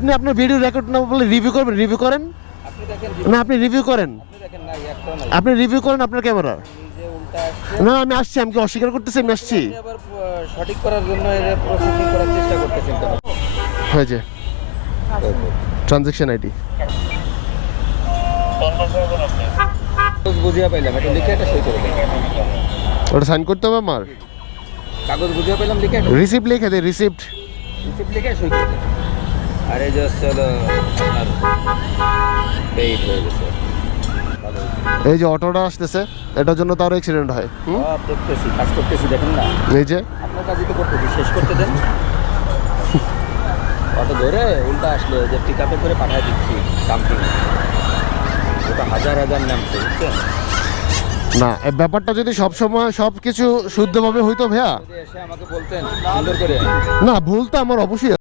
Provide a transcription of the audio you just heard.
আপনি আপনার video record না বলে রিভিউ করবেন, রিভিউ করেন আপনি দেখেন না, আপনি রিভিউ করেন, আপনি দেখেন নাই একটা নাই আপনি রিভিউ করেন আপনার ক্যামেরা। এই যে উল্টা আসছে না আমি আসছি, আমি কি অস্বীকার করতেছি, আমি আসছি। আপনি আবার সঠিক করার জন্য এর প্রসেসিং করার চেষ্টা করতেছেন কেন হয়ে যে ট্রানজ্যাকশন আইডি কাগজ বুঝিয়ে পাইলাম এটা লিখে এটা সই করে দেন ওটা সাইন করতে হবে আমার। কাগজ বুঝিয়ে পাইলাম লিখে রিসিপ্ট লিখে দে, রিসিপ্ট। রিসিপ্ট লিখে সই করে দেন আর এই যে হচ্ছে হলো আপনার পেইড হয়ে গেছে এই যে অটোটা আসতেছে, এটার জন্য তার অ্যাক্সিডেন্ট হয়। সব দেখতেছি কাজ করতেছি দেখেন না এই যে আপনার কাজই তো করতেছি শেষ করতে দেন অটো ধরে উল্টা আসলে যে পিক আপে করে পাঠিয়ে দিচ্ছি ডাম্পিং ওটা হাজার হাজার নামছে বুঝছেন না, এই ব্যাপারটা যদি সব সময় সব কিছু শুদ্ধভাবে হইতো ভাইয়া, যদি এসে আমাকে বলতেন সুন্দর করে না ভুল তো আমার অবশ্যই